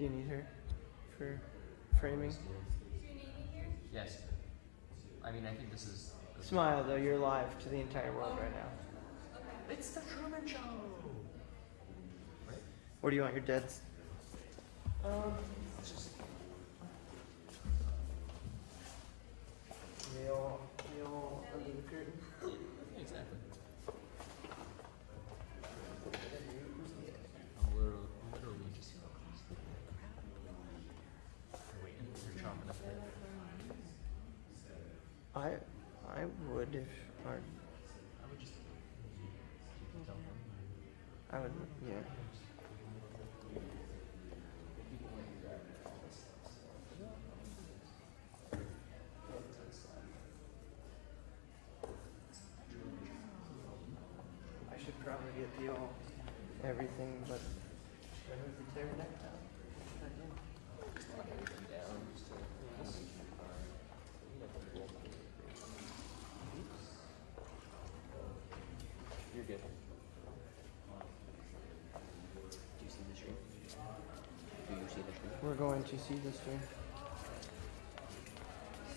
Do you need her for framing? Yes. I mean, I think this is... Smile, though. You're live to the entire world right now. It's the Truman Show! Right? Where do you want your deads? Kneel under the curtain. Exactly. I'm literally just waiting. You're chomping up there. I would if our, I would just tell them. I would, yeah. I should probably get the old everything, but I move the pterodactyl down. You're good. Do you see the stream? Do you see the stream? We're going to see the stream.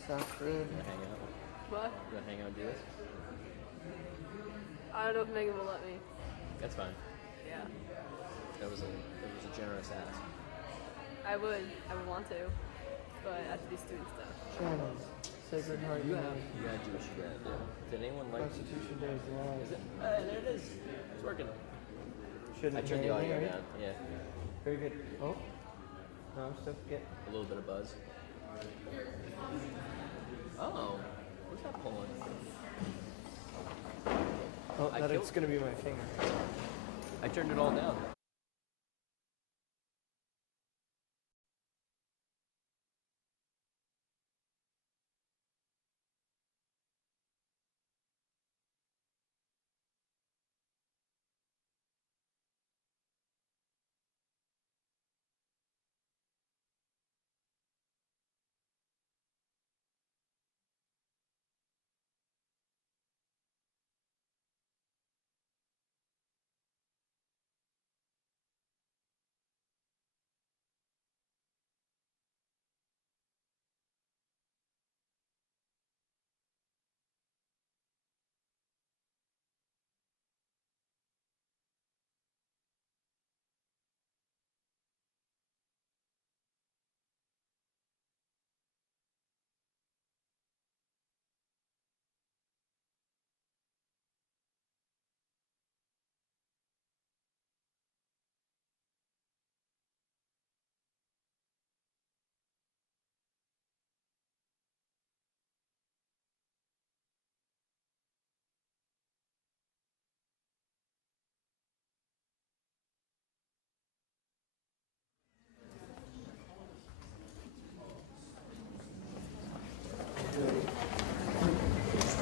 Sacred. You wanna hang out? What? You wanna hang out and do this? I don't know if Megan will let me. That's fine. Yeah. That was a generous ask. I would want to, but I have to do student stuff. Channels. Sacred Heart You United. gotta do what you gotta do. Did anyone like... Constitution Day is live. Is it? There it is. It's working. Shouldn't I turned the hear audio anything, down. right? Yeah. Very good. Oh. No, I'm still getting. A little bit of buzz. Oh. Where's that pulling? Oh, I that killed- it's gonna be my finger. I turned it all down.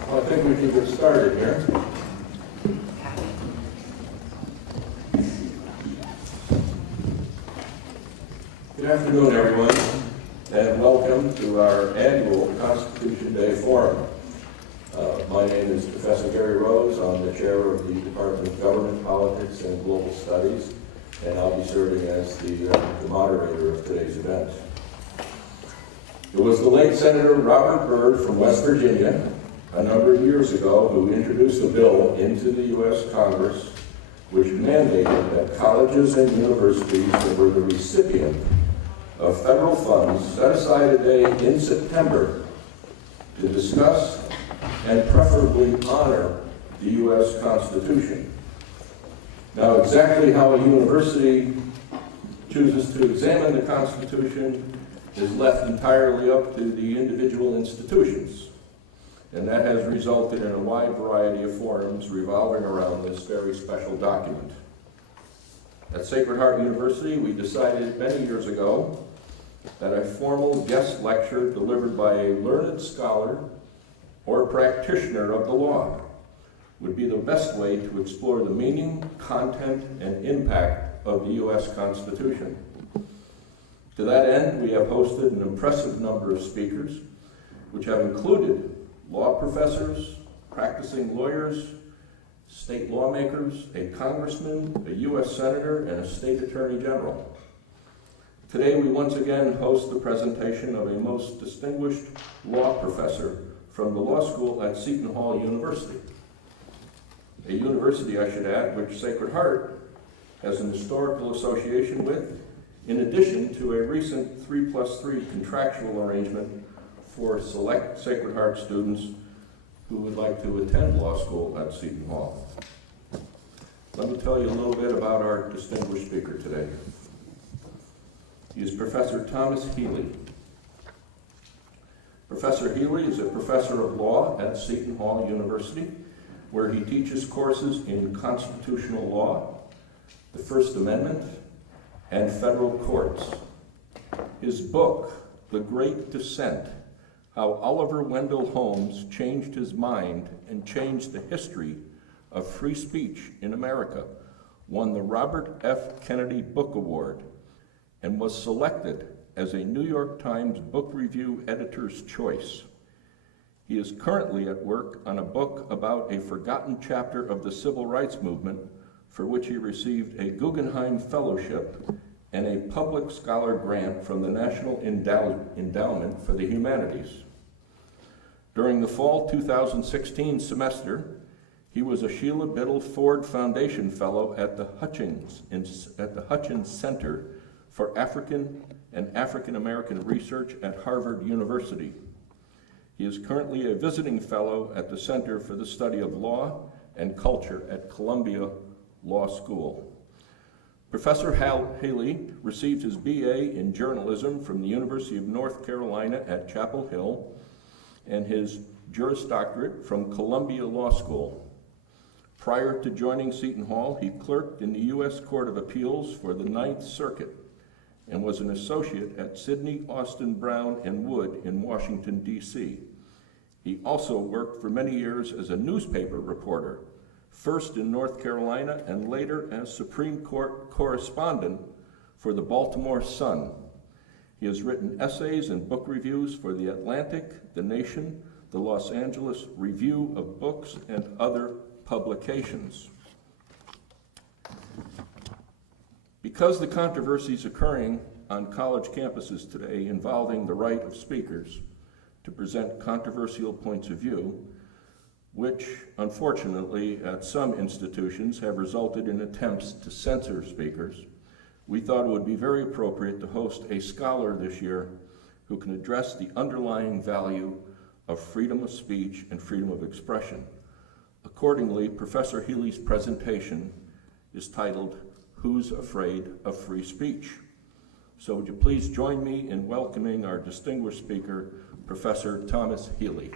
Well, I think we can get started here. Good afternoon, everyone, and welcome to our annual Constitution Day Forum. My name is Professor Gary Rose. I'm the chair of the Department of Government, Politics, and Global Studies, and I'll be serving as the moderator of today's event. It was the late Senator Robert Byrd from West Virginia, a number of years ago, who introduced a bill into the U.S. Congress which mandated that colleges and universities that were the recipient of federal funds set aside a day in September to discuss and preferably honor the U.S. Constitution. Now, exactly how a university chooses to examine the Constitution is left entirely up to the individual institutions. And that has resulted in a wide variety of forums revolving around this very special document. At Sacred Heart University, we decided many years ago that a formal guest lecture delivered by a learned scholar or practitioner of the law would be the best way to explore the meaning, content, and impact of the U.S. Constitution. To that end, we have hosted an impressive number of speakers, which have included law professors, practicing lawyers, state lawmakers, a congressman, a U.S. senator, and a state attorney general. Today we once again host the presentation of a most distinguished law professor from the law school at Seton Hall University. A university, I should add, which Sacred Heart has an historical association with, in addition to a recent 3+3 contractual arrangement for select Sacred Heart students who would like to attend law school at Seton Hall. Let me tell you a little bit about our distinguished speaker today. He is Professor Thomas Haley. Professor Haley is a professor of law at Seton Hall University, where he teaches courses in constitutional law, the First Amendment, and federal courts. His book, The Great Dissent, How Oliver Wendell Holmes Changed His Mind and Changed the History of Free Speech in America, won the Robert F. Kennedy Book Award and was selected as a New York Times Book Review Editor's Choice. He is currently at work on a book about a forgotten chapter of the Civil Rights Movement, for which he received a Guggenheim Fellowship and a Public Scholar Grant from the National Endowment for the Humanities. During the fall 2016 semester, he was a Sheila Biddle Ford Foundation Fellow at the Hutchins Center for African and African American Research at Harvard University. He is currently a visiting fellow at the Center for the Study of Law and Culture at Columbia Law School. Professor Hal Haley received his BA in journalism from the University of North Carolina at Chapel Hill and his Juris Doctorate from Columbia Law School. Prior to joining Seton Hall, he clerked in the U.S. Court of Appeals for the Ninth Circuit and was an associate at Sidney, Austin, Brown, and Wood in Washington, D.C. He also worked for many years as a newspaper reporter, first in North Carolina and later as Supreme Court correspondent for the Baltimore Sun. He has written essays and book reviews for The Atlantic, The Nation, the Los Angeles Review of Books, and other publications. Because the controversies occurring on college campuses today involving the right of speakers to present controversial points of view, which, unfortunately, at some institutions have resulted in attempts to censor speakers, we thought it would be very appropriate to host a scholar this year who can address the underlying value of freedom of speech and freedom of expression. Accordingly, Professor Haley's presentation is titled, Who's Afraid of Free Speech? So would you please join me in welcoming our distinguished speaker, Professor Thomas Haley.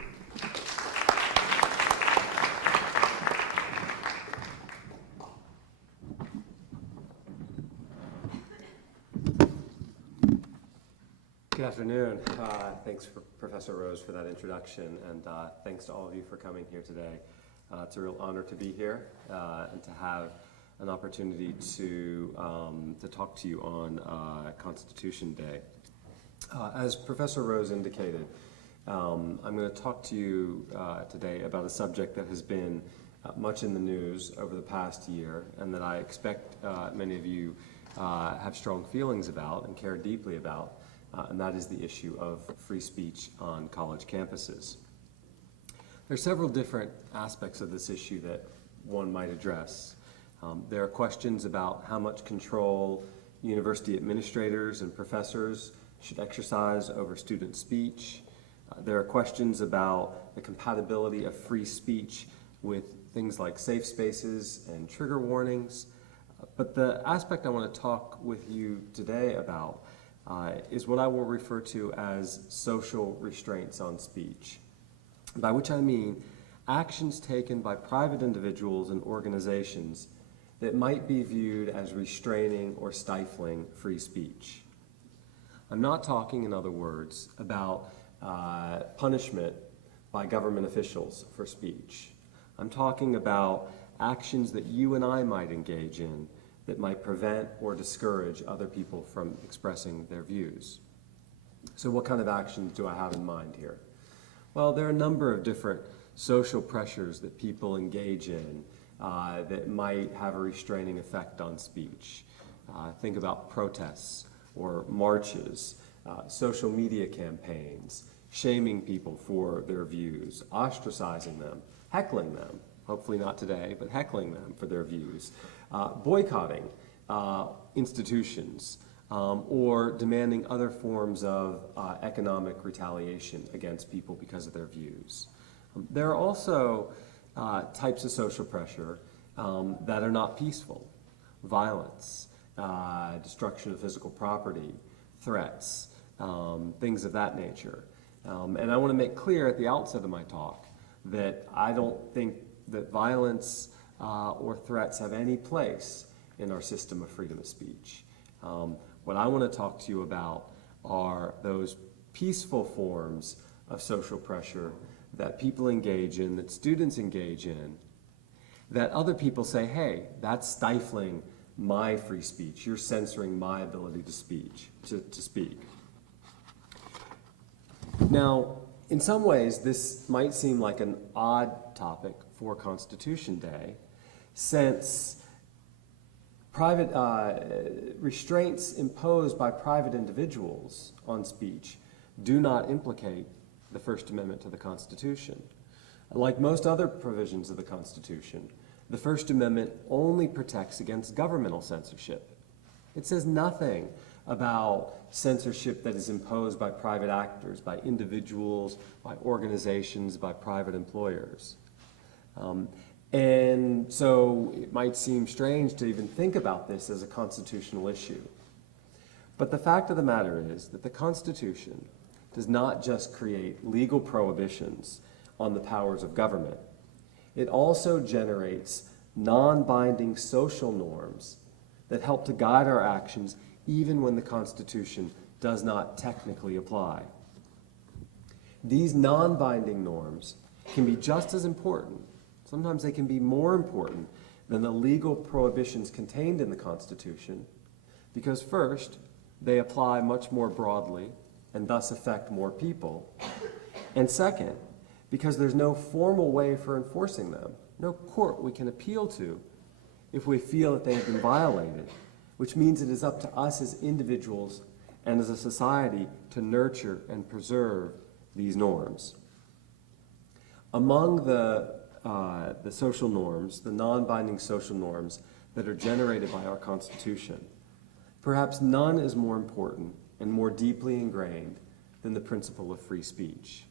Good afternoon. Thanks, Professor Rose, for that introduction, and thanks to all of you for coming here today. It's a real honor to be here and to have an opportunity to talk to you on Constitution Day. As Professor Rose indicated, I'm going to talk to you today about a subject that has been much in the news over the past year, and that I expect many of you have strong feelings about and care deeply about. And that is the issue of free speech on college campuses. There are several different aspects of this issue that one might address. There are questions about how much control university administrators and professors should exercise over student speech. There are questions about the compatibility of free speech with things like safe spaces and trigger warnings. But the aspect I want to talk with you today about is what I will refer to as social restraints on speech, by which I mean actions taken by private individuals and organizations that might be viewed as restraining or stifling free speech. I'm not talking, in other words, about punishment by government officials for speech. I'm talking about actions that you and I might engage in that might prevent or discourage other people from expressing their views. So what kind of actions do I have in mind here? Well, there are a number of different social pressures that people engage in that might have a restraining effect on speech. Think about protests, or marches, social media campaigns, shaming people for their views, ostracizing them, heckling them, hopefully not today, but heckling them for their views, boycotting institutions, or demanding other forms of economic retaliation against people because of their views. There are also types of social pressure that are not peaceful: violence, destruction of physical property, threats, things of that nature. And I want to make clear at the outset of my talk that I don't think that violence or threats have any place in our system of freedom of speech. What I want to talk to you about are those peaceful forms of social pressure that people engage in, that students engage in, that other people say, hey, that's stifling my free speech. You're censoring my ability to speak. Now, in some ways, this might seem like an odd topic for Constitution Day, since private restraints imposed by private individuals on speech do not implicate the First Amendment to the Constitution. Like most other provisions of the Constitution, the First Amendment only protects against governmental censorship. It says nothing about censorship that is imposed by private actors, by individuals, by organizations, by private employers. And so it might seem strange to even think about this as a constitutional issue. But the fact of the matter is that the Constitution does not just create legal prohibitions on the powers of government. It also generates non-binding social norms that help to guide our actions even when the Constitution does not technically apply. These non-binding norms can be just as important, sometimes they can be more important than the legal prohibitions contained in the Constitution, because first, they apply much more broadly and thus affect more people, and second, because there's no formal way for enforcing them, no court we can appeal to if we feel that they have been violated, which means it is up to us as individuals and as a society to nurture and preserve these norms. Among the social norms, the non-binding social norms that are generated by our Constitution, perhaps none is more important and more deeply ingrained than the principle of free speech.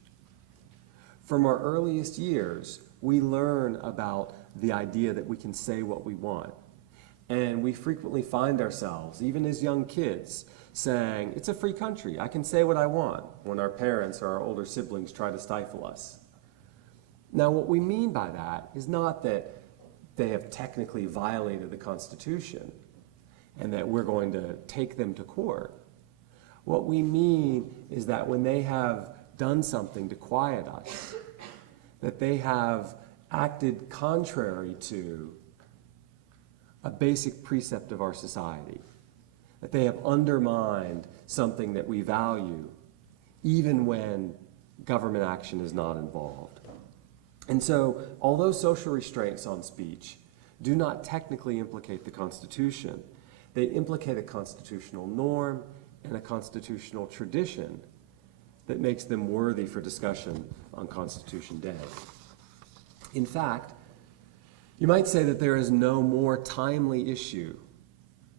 From our earliest years, we learn about the idea that we can say what we want. And we frequently find ourselves, even as young kids, saying, it's a free country, I can say what I want, when our parents or our older siblings try to stifle us. Now, what we mean by that is not that they have technically violated the Constitution and that we're going to take them to court. What we mean is that when they have done something to quiet us, that they have acted contrary to a basic precept of our society, that they have undermined something that we value, even when government action is not involved. And so, although social restraints on speech do not technically implicate the Constitution, they implicate a constitutional norm and a constitutional tradition that makes them worthy for discussion on Constitution Day. In fact, you might say that there is no more timely issue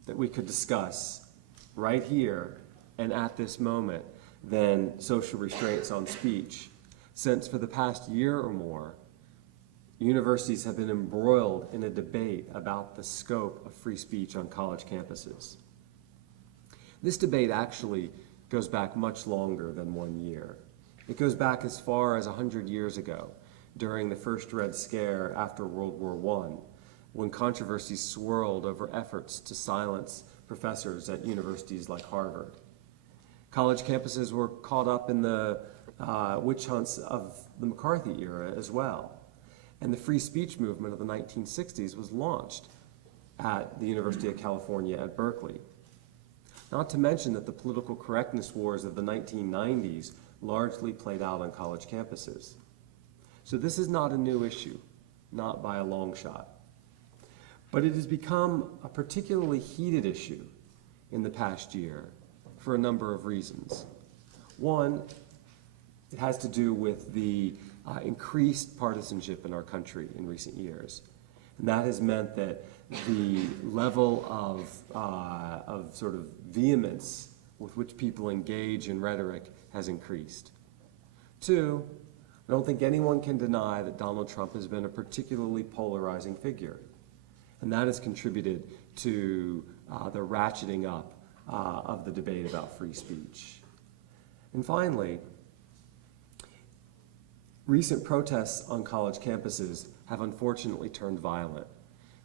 that we could discuss right here and at this moment than social restraints on speech, since for the past year or more, universities have been embroiled in a debate about the scope of free speech on college campuses. This debate actually goes back much longer than 1 year. It goes back as far as 100 years ago, during the first Red Scare after World War I, when controversies swirled over efforts to silence professors at universities like Harvard. College campuses were caught up in the witch hunts of the McCarthy era as well. And the free speech movement of the 1960s was launched at the University of California at Berkeley. Not to mention that the political correctness wars of the 1990s largely played out on college campuses. So this is not a new issue, not by a long shot. But it has become a particularly heated issue in the past year for a number of reasons. One, it has to do with the increased partisanship in our country in recent years. And that has meant that the level of sort of vehemence with which people engage in rhetoric has increased. Two, I don't think anyone can deny that Donald Trump has been a particularly polarizing figure. And that has contributed to the ratcheting up of the debate about free speech. And finally, recent protests on college campuses have unfortunately turned violent,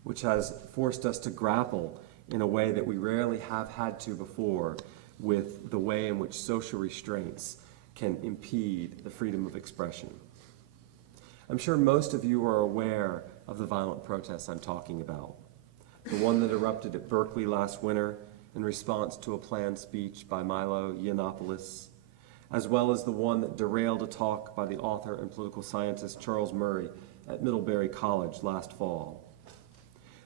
which has forced us to grapple in a way that we rarely have had to before with the way in which social restraints can impede the freedom of expression. I'm sure most of you are aware of the violent protests I'm talking about. The one that erupted at Berkeley last winter in response to a planned speech by Milo Yiannopoulos, as well as the one that derailed a talk by the author and political scientist Charles Murray at Middlebury College last fall.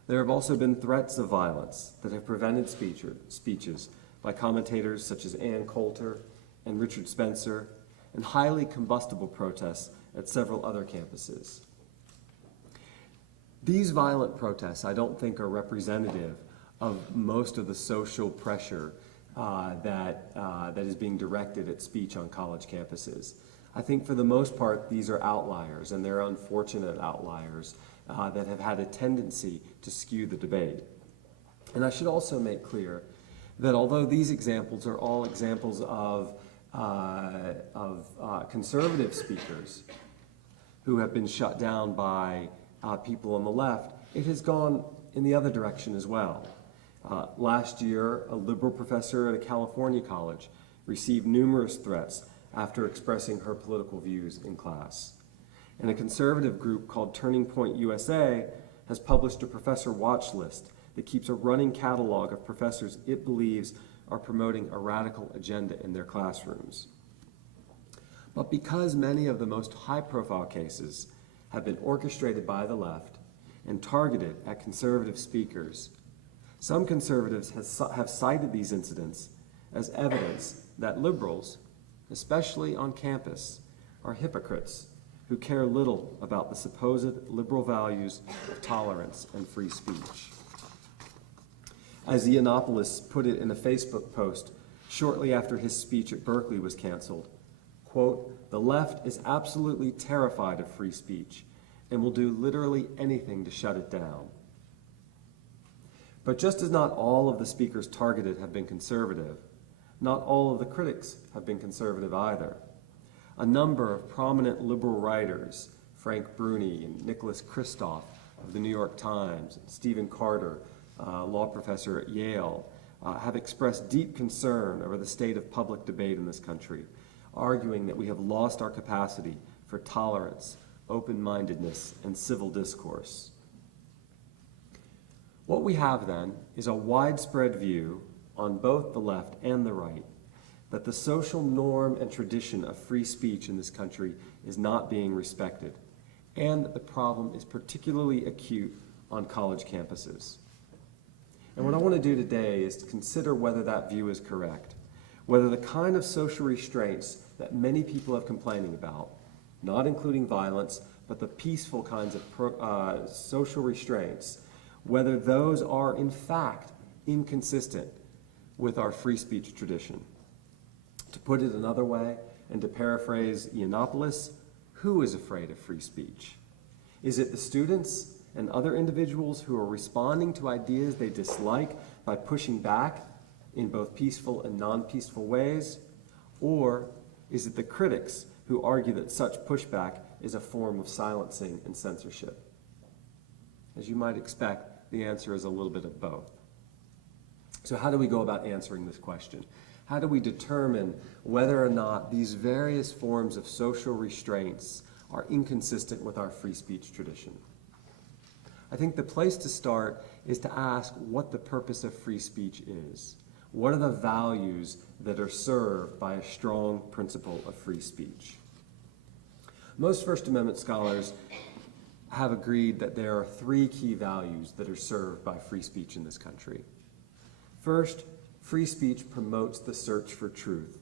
There have also been threats of violence that have prevented speeches by commentators such as Ann Coulter and Richard Spencer, and highly combustible protests at several other campuses. These violent protests, I don't think, are representative of most of the social pressure that is being directed at speech on college campuses. I think for the most part, these are outliers, and they're unfortunate outliers that have had a tendency to skew the debate. And I should also make clear that although these examples are all examples of conservative speakers who have been shut down by people on the left, it has gone in the other direction as well. Last year, a liberal professor at a California college received numerous threats after expressing her political views in class. And a conservative group called Turning Point USA has published a professor watch list that keeps a running catalog of professors it believes are promoting a radical agenda in their classrooms. But because many of the most high-profile cases have been orchestrated by the left and targeted at conservative speakers, some conservatives have cited these incidents as evidence that liberals, especially on campus, are hypocrites who care little about the supposed liberal values of tolerance and free speech. As Yiannopoulos put it in a Facebook post shortly after his speech at Berkeley was canceled, quote, "The left is absolutely terrified of free speech and will do literally anything to shut it down." But just as not all of the speakers targeted have been conservative, not all of the critics have been conservative either. A number of prominent liberal writers, Frank Bruni and Nicholas Kristof of the New York Times, Stephen Carter, law professor at Yale, have expressed deep concern over the state of public debate in this country, arguing that we have lost our capacity for tolerance, open-mindedness, and civil discourse. What we have then is a widespread view on both the left and the right that the social norm and tradition of free speech in this country is not being respected, and that the problem is particularly acute on college campuses. And what I want to do today is to consider whether that view is correct, whether the kind of social restraints that many people have complaining about, not including violence, but the peaceful kinds of social restraints, whether those are in fact inconsistent with our free speech tradition. To put it another way, and to paraphrase Yiannopoulos, who is afraid of free speech? Is it the students and other individuals who are responding to ideas they dislike by pushing back in both peaceful and non-peaceful ways? Or is it the critics who argue that such pushback is a form of silencing and censorship? As you might expect, the answer is a little bit of both. So how do we go about answering this question? How do we determine whether or not these various forms of social restraints are inconsistent with our free speech tradition? I think the place to start is to ask what the purpose of free speech is. What are the values that are served by a strong principle of free speech? Most First Amendment scholars have agreed that there are three key values that are served by free speech in this country. First, free speech promotes the search for truth.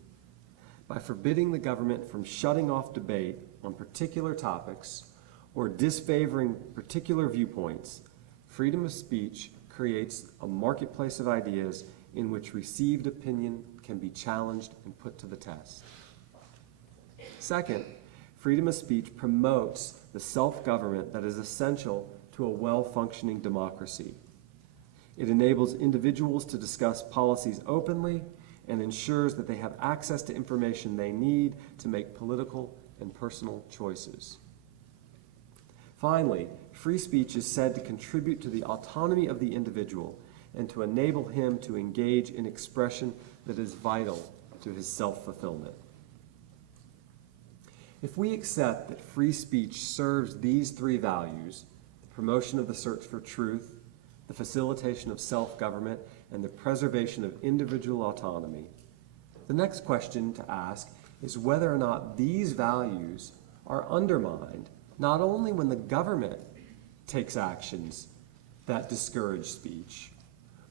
By forbidding the government from shutting off debate on particular topics or disfavoring particular viewpoints, freedom of speech creates a marketplace of ideas in which received opinion can be challenged and put to the test. Second, freedom of speech promotes the self-government that is essential to a well-functioning democracy. It enables individuals to discuss policies openly and ensures that they have access to information they need to make political and personal choices. Finally, free speech is said to contribute to the autonomy of the individual and to enable him to engage in expression that is vital to his self-fulfillment. If we accept that free speech serves these three values, the promotion of the search for truth, the facilitation of self-government, and the preservation of individual autonomy, the next question to ask is whether or not these values are undermined not only when the government takes actions that discourage speech,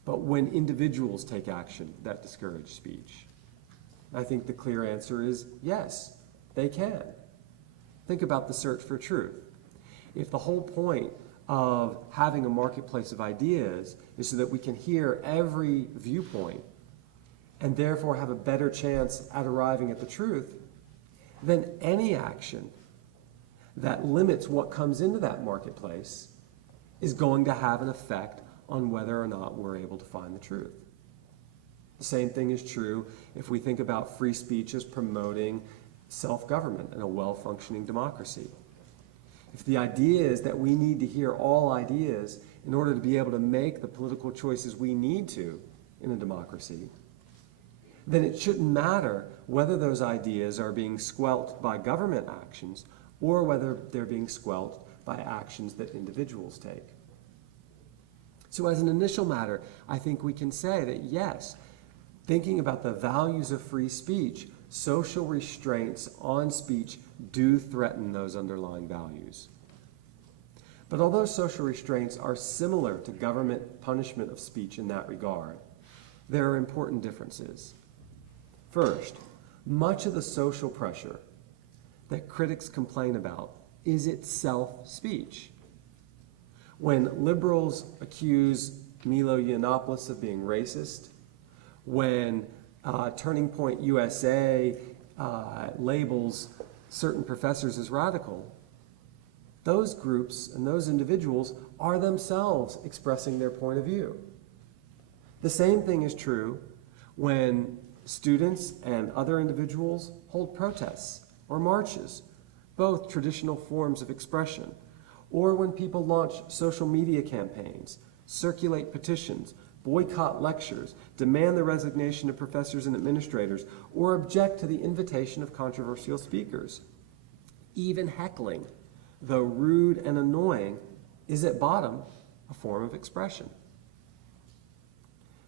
but when individuals take action that discourage speech. I think the clear answer is yes, they can. Think about the search for truth. If the whole point of having a marketplace of ideas is so that we can hear every viewpoint and therefore have a better chance at arriving at the truth, then any action that limits what comes into that marketplace is going to have an effect on whether or not we're able to find the truth. The same thing is true if we think about free speech as promoting self-government and a well-functioning democracy. If the idea is that we need to hear all ideas in order to be able to make the political choices we need to in a democracy, then it shouldn't matter whether those ideas are being squelched by government actions or whether they're being squelched by actions that individuals take. So as an initial matter, I think we can say that yes, thinking about the values of free speech, social restraints on speech do threaten those underlying values. But although social restraints are similar to government punishment of speech in that regard, there are important differences. First, much of the social pressure that critics complain about is itself speech. When liberals accuse Milo Yiannopoulos of being racist, when Turning Point USA labels certain professors as radical, those groups and those individuals are themselves expressing their point of view. The same thing is true when students and other individuals hold protests or marches, both traditional forms of expression, or when people launch social media campaigns, circulate petitions, boycott lectures, demand the resignation of professors and administrators, or object to the invitation of controversial speakers. Even heckling, though rude and annoying, is at bottom a form of expression.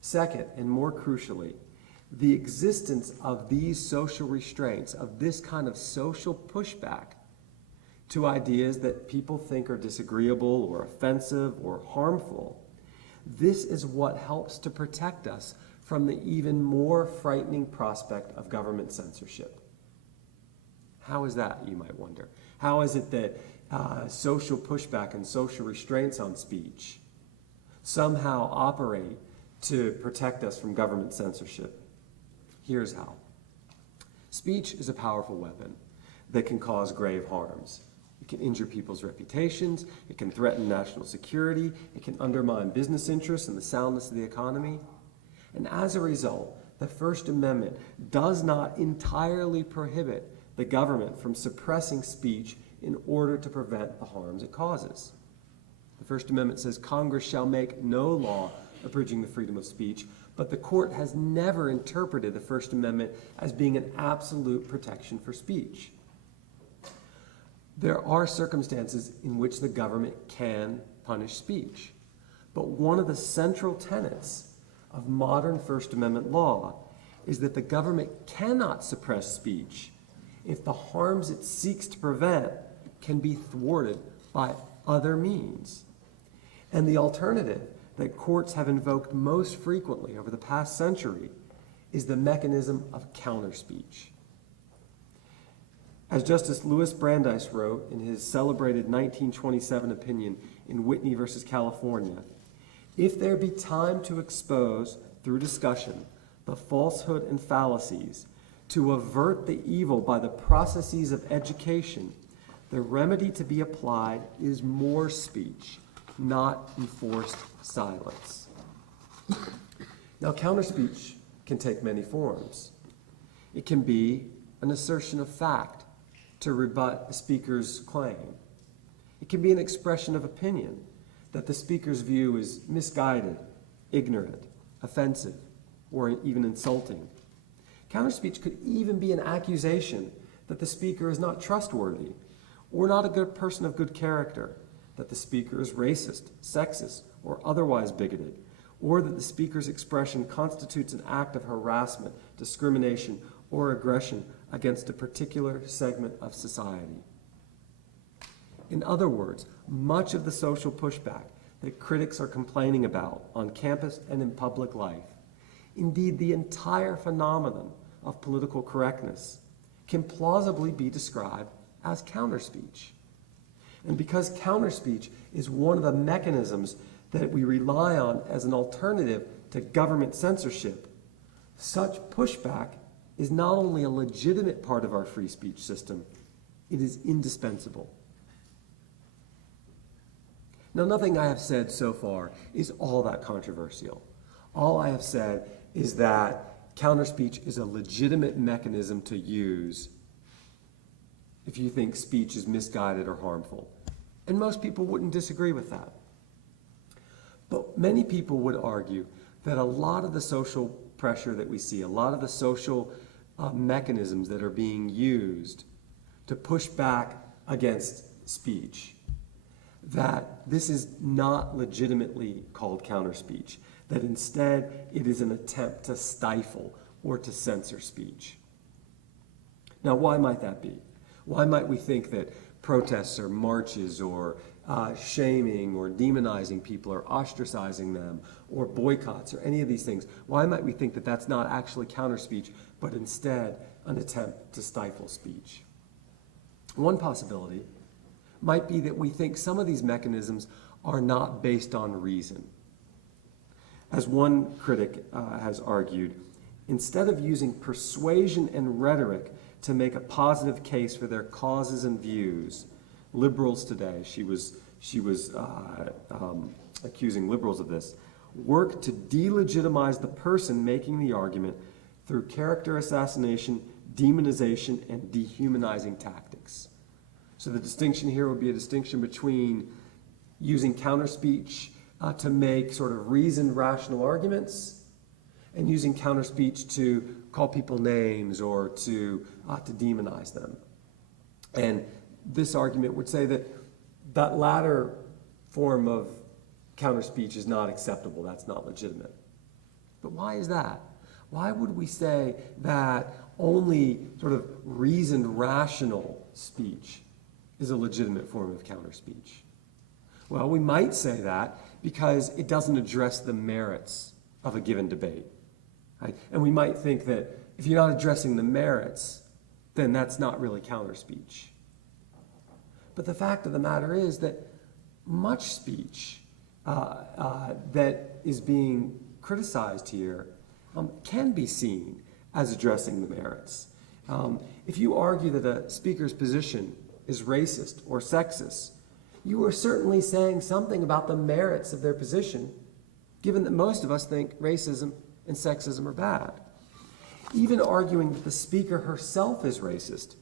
Second, and more crucially, the existence of these social restraints, of this kind of social pushback to ideas that people think are disagreeable or offensive or harmful, this is what helps to protect us from the even more frightening prospect of government censorship. How is that, you might wonder? How is it that social pushback and social restraints on speech somehow operate to protect us from government censorship? Here's how. Speech is a powerful weapon that can cause grave harms. It can injure people's reputations, it can threaten national security, it can undermine business interests and the soundness of the economy. And as a result, the First Amendment does not entirely prohibit the government from suppressing speech in order to prevent the harms it causes. The First Amendment says Congress shall make no law abridging the freedom of speech, but the court has never interpreted the First Amendment as being an absolute protection for speech. There are circumstances in which the government can punish speech, but one of the central tenets of modern First Amendment law is that the government cannot suppress speech if the harms it seeks to prevent can be thwarted by other means. And the alternative that courts have invoked most frequently over the past century is the mechanism of counterspeech. As Justice Louis Brandeis wrote in his celebrated 1927 opinion in Whitney versus California, if there be time to expose, through discussion, the falsehood and fallacies, to avert the evil by the processes of education, the remedy to be applied is more speech, not enforced silence. Now, counterspeech can take many forms. It can be an assertion of fact to rebut a speaker's claim. It can be an expression of opinion that the speaker's view is misguided, ignorant, offensive, or even insulting. Counterspeech could even be an accusation that the speaker is not trustworthy or not a good person of good character, that the speaker is racist, sexist, or otherwise bigoted, or that the speaker's expression constitutes an act of harassment, discrimination, or aggression against a particular segment of society. In other words, much of the social pushback that critics are complaining about on campus and in public life, indeed the entire phenomenon of political correctness, can plausibly be described as counterspeech. And because counterspeech is one of the mechanisms that we rely on as an alternative to government censorship, such pushback is not only a legitimate part of our free speech system, it is indispensable. Now, nothing I have said so far is all that controversial. All I have said is that counterspeech is a legitimate mechanism to use if you think speech is misguided or harmful. And most people wouldn't disagree with that. But many people would argue that a lot of the social pressure that we see, a lot of the social mechanisms that are being used to push back against speech, that this is not legitimately called counterspeech, that instead it is an attempt to stifle or to censor speech. Now, why might that be? Why might we think that protests or marches or shaming or demonizing people or ostracizing them or boycotts or any of these things, why might we think that that's not actually counterspeech, but instead an attempt to stifle speech? One possibility might be that we think some of these mechanisms are not based on reason. As one critic has argued, instead of using persuasion and rhetoric to make a positive case for their causes and views, liberals today, she was accusing liberals of this, work to delegitimize the person making the argument through character assassination, demonization, and dehumanizing tactics. So the distinction here would be a distinction between using counterspeech to make sort of reasoned, rational arguments, and using counterspeech to call people names or to demonize them. And this argument would say that that latter form of counterspeech is not acceptable, that's not legitimate. But why is that? Why would we say that only sort of reasoned, rational speech is a legitimate form of counterspeech? Well, we might say that because it doesn't address the merits of a given debate. Right? And we might think that if you're not addressing the merits, then that's not really counterspeech. But the fact of the matter is that much speech that is being criticized here can be seen as addressing the merits. If you argue that a speaker's position is racist or sexist, you are certainly saying something about the merits of their position, given that most of us think racism and sexism are bad. Even arguing that the speaker herself is racist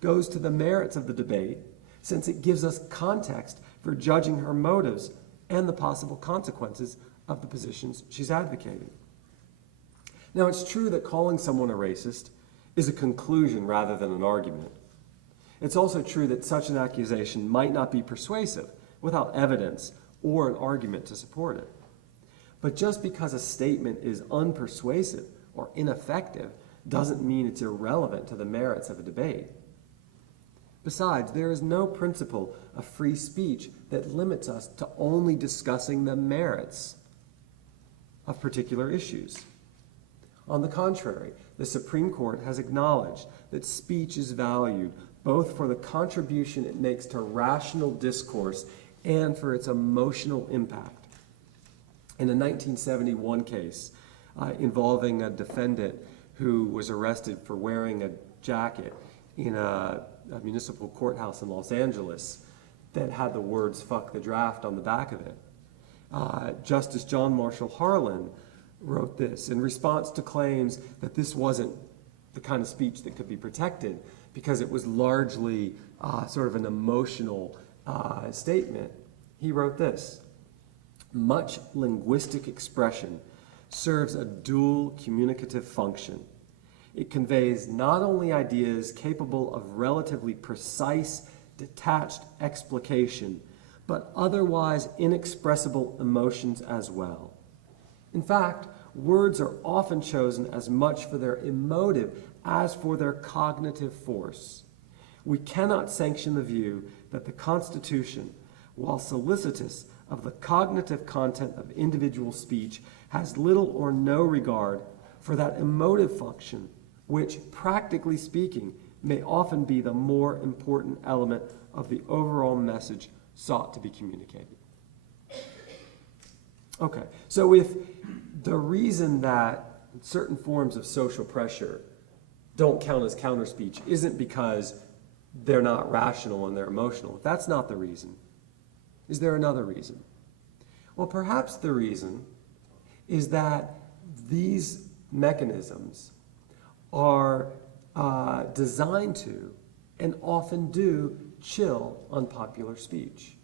goes to the merits of the debate, since it gives us context for judging her motives and the possible consequences of the positions she's advocating. Now, it's true that calling someone a racist is a conclusion rather than an argument. It's also true that such an accusation might not be persuasive without evidence or an argument to support it. But just because a statement is unpersuasive or ineffective doesn't mean it's irrelevant to the merits of a debate. Besides, there is no principle of free speech that limits us to only discussing the merits of particular issues. On the contrary, the Supreme Court has acknowledged that speech is valued both for the contribution it makes to rational discourse and for its emotional impact. In a 1971 case involving a defendant who was arrested for wearing a jacket in a municipal courthouse in Los Angeles that had the words "fuck the draft" on the back of it, Justice John Marshall Harlan wrote this in response to claims that this wasn't the kind of speech that could be protected because it was largely sort of an emotional statement. He wrote this: "Much linguistic expression serves a dual communicative function. It conveys not only ideas capable of relatively precise, detached explication, but otherwise inexpressible emotions as well. In fact, words are often chosen as much for their emotive as for their cognitive force. We cannot sanction the view that the Constitution, while solicitous of the cognitive content of individual speech, has little or no regard for that emotive function, which, practically speaking, may often be the more important element of the overall message sought to be communicated." Okay, so if the reason that certain forms of social pressure don't count as counter speech isn't because they're not rational and they're emotional, if that's not the reason, is there another reason? Well, perhaps the reason is that these mechanisms are designed to and often do chill unpopular speech.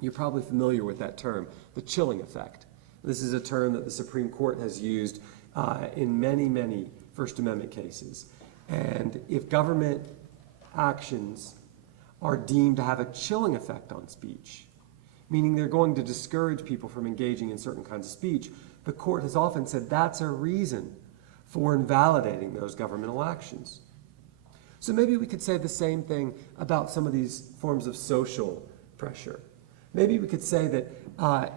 You're probably familiar with that term, the chilling effect. This is a term that the Supreme Court has used in many, many First Amendment cases. And if government actions are deemed to have a chilling effect on speech, meaning they're going to discourage people from engaging in certain kinds of speech, the court has often said that's a reason for invalidating those governmental actions. So maybe we could say the same thing about some of these forms of social pressure. Maybe we could say that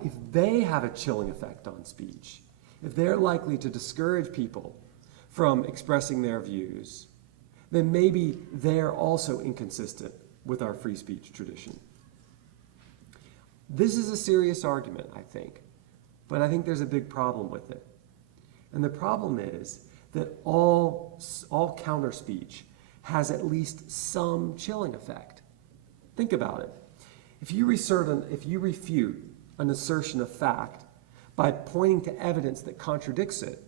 if they have a chilling effect on speech, if they're likely to discourage people from expressing their views, then maybe they're also inconsistent with our free speech tradition. This is a serious argument, I think, but I think there's a big problem with it. And the problem is that all counter speech has at least some chilling effect. Think about it. If you refute an assertion of fact by pointing to evidence that contradicts it,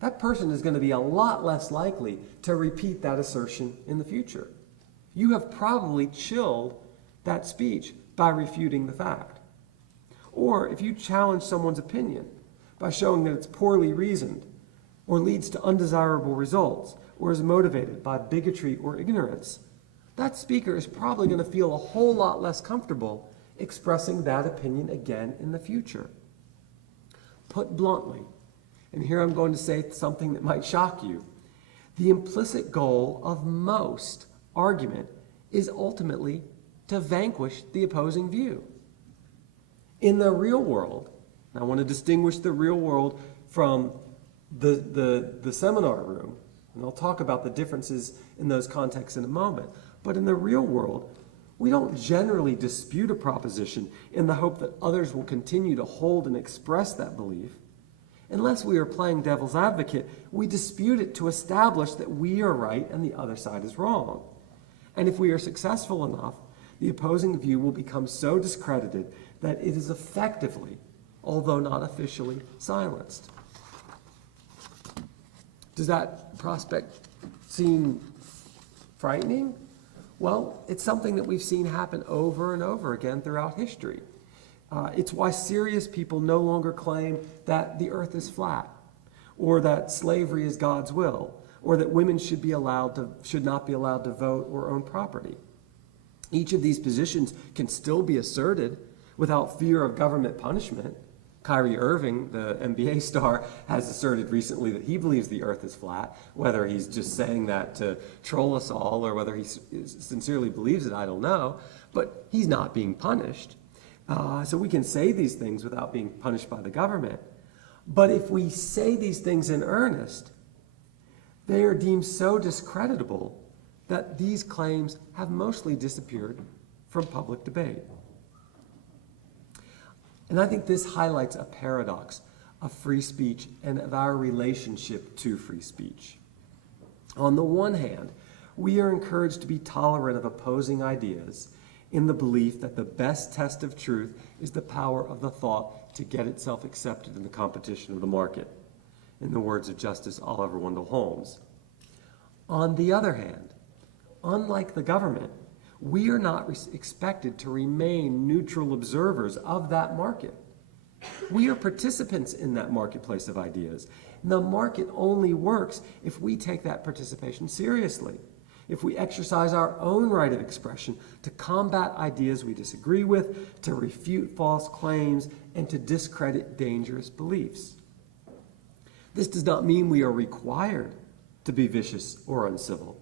that person is going to be a lot less likely to repeat that assertion in the future. You have probably chilled that speech by refuting the fact. Or if you challenge someone's opinion by showing that it's poorly reasoned, or leads to undesirable results, or is motivated by bigotry or ignorance, that speaker is probably going to feel a whole lot less comfortable expressing that opinion again in the future. Put bluntly, and here I'm going to say something that might shock you, the implicit goal of most argument is ultimately to vanquish the opposing view. In the real world, and I want to distinguish the real world from the seminar room, and I'll talk about the differences in those contexts in a moment, but in the real world, we don't generally dispute a proposition in the hope that others will continue to hold and express that belief. Unless we are playing devil's advocate, we dispute it to establish that we are right and the other side is wrong. And if we are successful enough, the opposing view will become so discredited that it is effectively, although not officially, silenced. Does that prospect seem frightening? Well, it's something that we've seen happen over and over again throughout history. It's why serious people no longer claim that the earth is flat, or that slavery is God's will, or that women should not be allowed to vote or own property. Each of these positions can still be asserted without fear of government punishment. Kyrie Irving, the NBA star, has asserted recently that he believes the earth is flat. Whether he's just saying that to troll us all or whether he sincerely believes it, I don't know. But he's not being punished. So we can say these things without being punished by the government. But if we say these things in earnest, they are deemed so discreditable that these claims have mostly disappeared from public debate. And I think this highlights a paradox of free speech and of our relationship to free speech. On the one hand, we are encouraged to be tolerant of opposing ideas in the belief that the best test of truth is the power of the thought to get itself accepted in the competition of the market, in the words of Justice Oliver Wendell Holmes. On the other hand, unlike the government, we are not expected to remain neutral observers of that market. We are participants in that marketplace of ideas. And the market only works if we take that participation seriously, if we exercise our own right of expression to combat ideas we disagree with, to refute false claims, and to discredit dangerous beliefs. This does not mean we are required to be vicious or uncivil,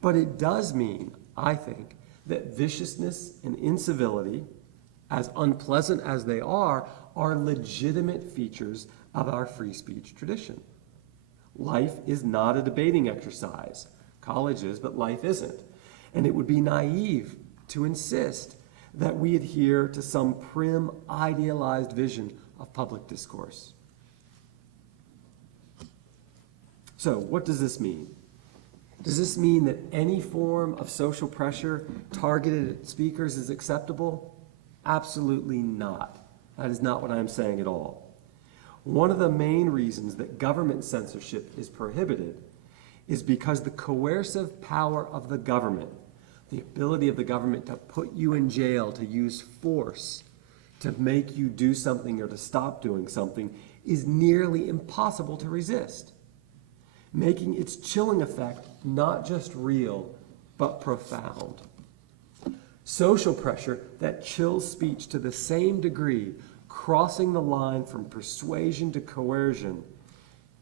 but it does mean, I think, that viciousness and incivility, as unpleasant as they are legitimate features of our free speech tradition. Life is not a debating exercise. College is, but life isn't. And it would be naive to insist that we adhere to some prim, idealized vision of public discourse. So, what does this mean? Does this mean that any form of social pressure targeted at speakers is acceptable? Absolutely not. That is not what I am saying at all. One of the main reasons that government censorship is prohibited is because the coercive power of the government, the ability of the government to put you in jail, to use force, to make you do something or to stop doing something, is nearly impossible to resist, making its chilling effect not just real, but profound. Social pressure that chills speech to the same degree, crossing the line from persuasion to coercion,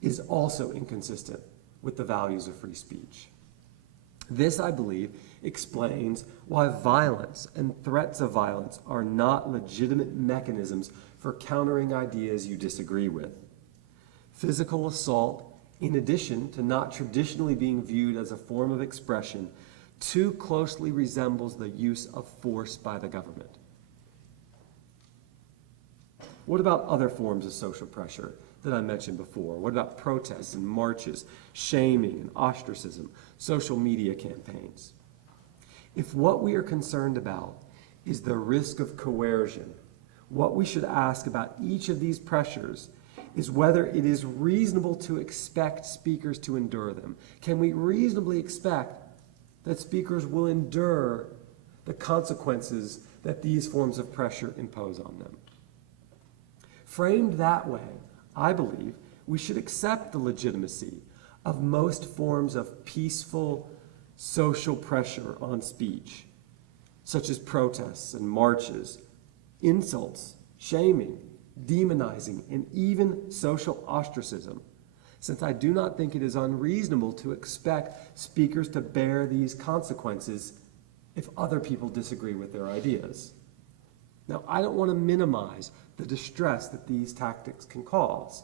is also inconsistent with the values of free speech. This, I believe, explains why violence and threats of violence are not legitimate mechanisms for countering ideas you disagree with. Physical assault, in addition to not traditionally being viewed as a form of expression, too closely resembles the use of force by the government. What about other forms of social pressure that I mentioned before? What about protests and marches, shaming and ostracism, social media campaigns? If what we are concerned about is the risk of coercion, what we should ask about each of these pressures is whether it is reasonable to expect speakers to endure them. Can we reasonably expect that speakers will endure the consequences that these forms of pressure impose on them? Framed that way, I believe we should accept the legitimacy of most forms of peaceful social pressure on speech, such as protests and marches, insults, shaming, demonizing, and even social ostracism, since I do not think it is unreasonable to expect speakers to bear these consequences if other people disagree with their ideas. Now, I don't want to minimize the distress that these tactics can cause.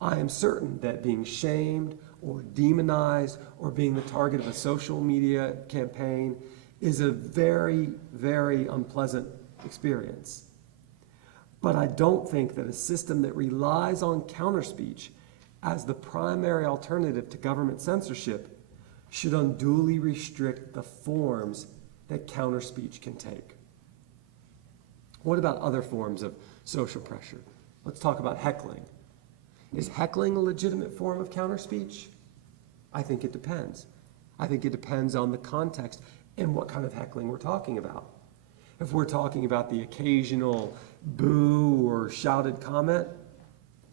I am certain that being shamed or demonized or being the target of a social media campaign is a very, very unpleasant experience. But I don't think that a system that relies on counterspeech as the primary alternative to government censorship should unduly restrict the forms that counterspeech can take. What about other forms of social pressure? Let's talk about heckling. Is heckling a legitimate form of counterspeech? I think it depends. I think it depends on the context and what kind of heckling we're talking about. If we're talking about the occasional boo or shouted comment,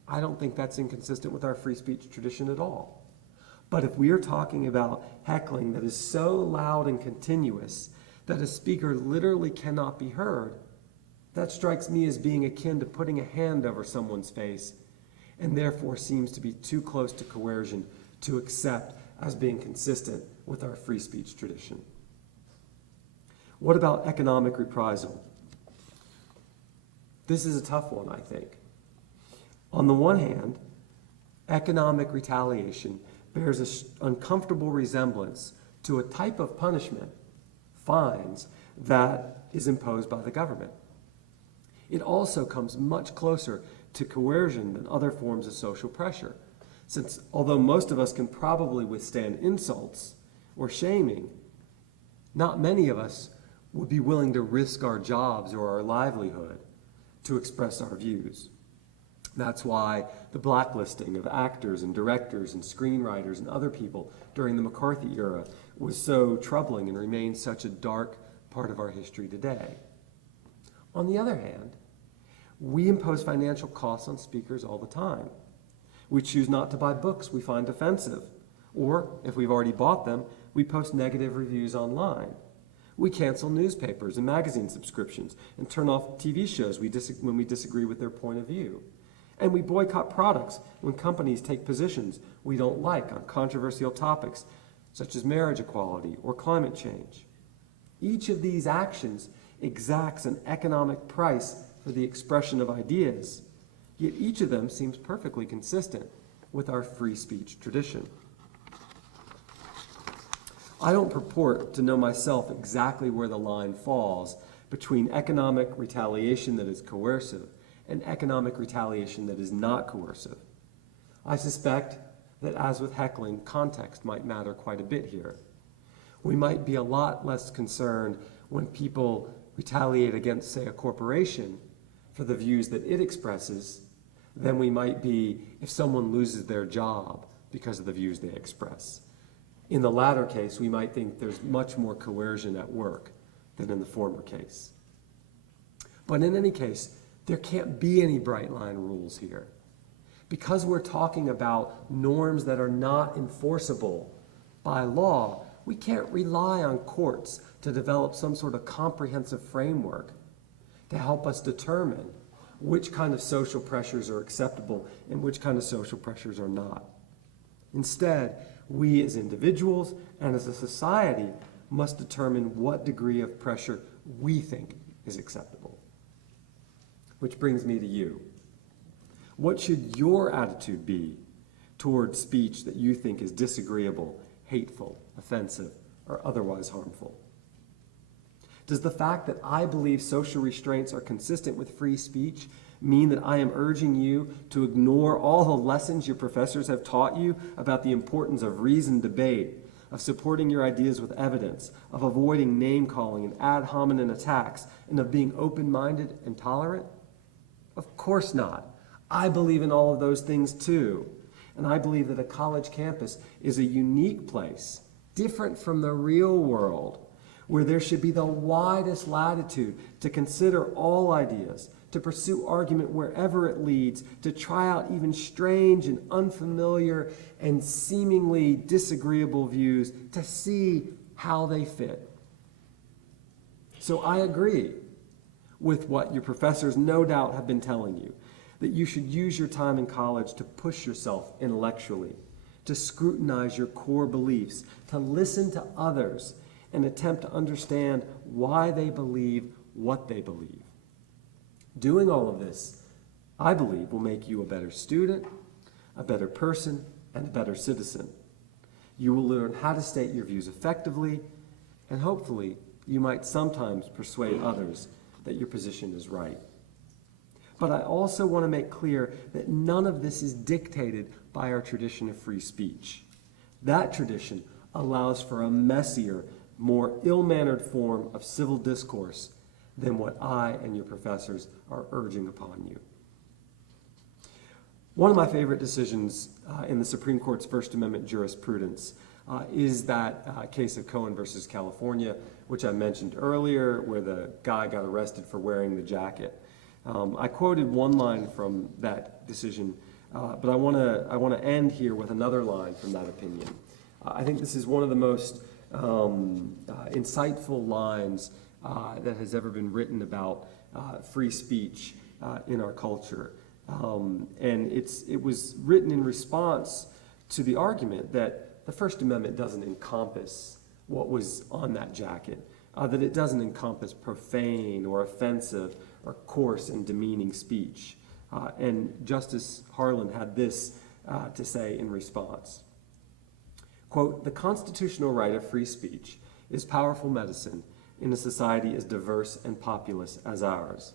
I don't think that's inconsistent with our free speech tradition at all. But if we are talking about heckling that is so loud and continuous that a speaker literally cannot be heard, that strikes me as being akin to putting a hand over someone's face, and therefore seems to be too close to coercion to accept as being consistent with our free speech tradition. What about economic reprisal? This is a tough one, I think. On the one hand, economic retaliation bears an uncomfortable resemblance to a type of punishment, fines, that is imposed by the government. It also comes much closer to coercion than other forms of social pressure, since although most of us can probably withstand insults or shaming, not many of us would be willing to risk our jobs or our livelihood to express our views. That's why the blacklisting of actors and directors and screenwriters and other people during the McCarthy era was so troubling and remains such a dark part of our history today. On the other hand, we impose financial costs on speakers all the time. We choose not to buy books we find offensive, or if we've already bought them, we post negative reviews online. We cancel newspapers and magazine subscriptions and turn off TV shows when we disagree with their point of view. And we boycott products when companies take positions we don't like on controversial topics such as marriage equality or climate change. Each of these actions exacts an economic price for the expression of ideas, yet each of them seems perfectly consistent with our free speech tradition. I don't purport to know myself exactly where the line falls between economic retaliation that is coercive and economic retaliation that is not coercive. I suspect that, as with heckling, context might matter quite a bit here. We might be a lot less concerned when people retaliate against, say, a corporation for the views that it expresses than we might be if someone loses their job because of the views they express. In the latter case, we might think there's much more coercion at work than in the former case. But in any case, there can't be any bright line rules here. Because we're talking about norms that are not enforceable by law, we can't rely on courts to develop some sort of comprehensive framework to help us determine which kind of social pressures are acceptable and which kind of social pressures are not. Instead, we as individuals and as a society must determine what degree of pressure we think is acceptable. Which brings me to you. What should your attitude be toward speech that you think is disagreeable, hateful, offensive, or otherwise harmful? Does the fact that I believe social restraints are consistent with free speech mean that I am urging you to ignore all the lessons your professors have taught you about the importance of reasoned debate, of supporting your ideas with evidence, of avoiding name-calling and ad hominem attacks, and of being open-minded and tolerant? Of course not. I believe in all of those things too. And I believe that a college campus is a unique place, different from the real world, where there should be the widest latitude to consider all ideas, to pursue argument wherever it leads, to try out even strange and unfamiliar and seemingly disagreeable views, to see how they fit. So I agree with what your professors no doubt have been telling you, that you should use your time in college to push yourself intellectually, to scrutinize your core beliefs, to listen to others, and attempt to understand why they believe what they believe. Doing all of this, I believe, will make you a better student, a better person, and a better citizen. You will learn how to state your views effectively, and hopefully you might sometimes persuade others that your position is right. But I also want to make clear that none of this is dictated by our tradition of free speech. That tradition allows for a messier, more ill-mannered form of civil discourse than what I and your professors are urging upon you. One of my favorite decisions in the Supreme Court's First Amendment jurisprudence is that case of Cohen versus California, which I mentioned earlier, where the guy got arrested for wearing the jacket. I quoted one line from that decision, but I want to end here with another line from that opinion. I think this is one of the most insightful lines that has ever been written about free speech in our culture. And it was written in response to the argument that the First Amendment doesn't encompass what was on that jacket, that it doesn't encompass profane or offensive or coarse and demeaning speech. And Justice Harlan had this to say in response. Quote, "The constitutional right of free speech is powerful medicine in a society as diverse and populous as ours.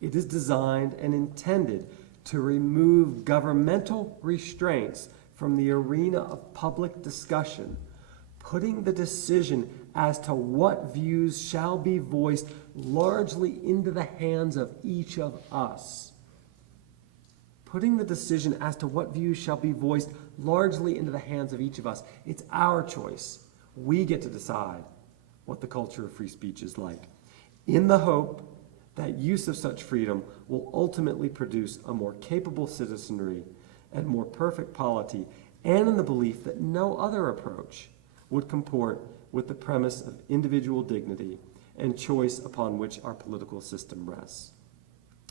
It is designed and intended to remove governmental restraints from the arena of public discussion, putting the decision as to what views shall be voiced largely into the hands of each of us." Putting the decision as to what views shall be voiced largely into the hands of each of us. It's our choice. We get to decide what the culture of free speech is like, in the hope that use of such freedom will ultimately produce a more capable citizenry and more perfect polity, and in the belief that no other approach would comport with the premise of individual dignity and choice upon which our political system rests.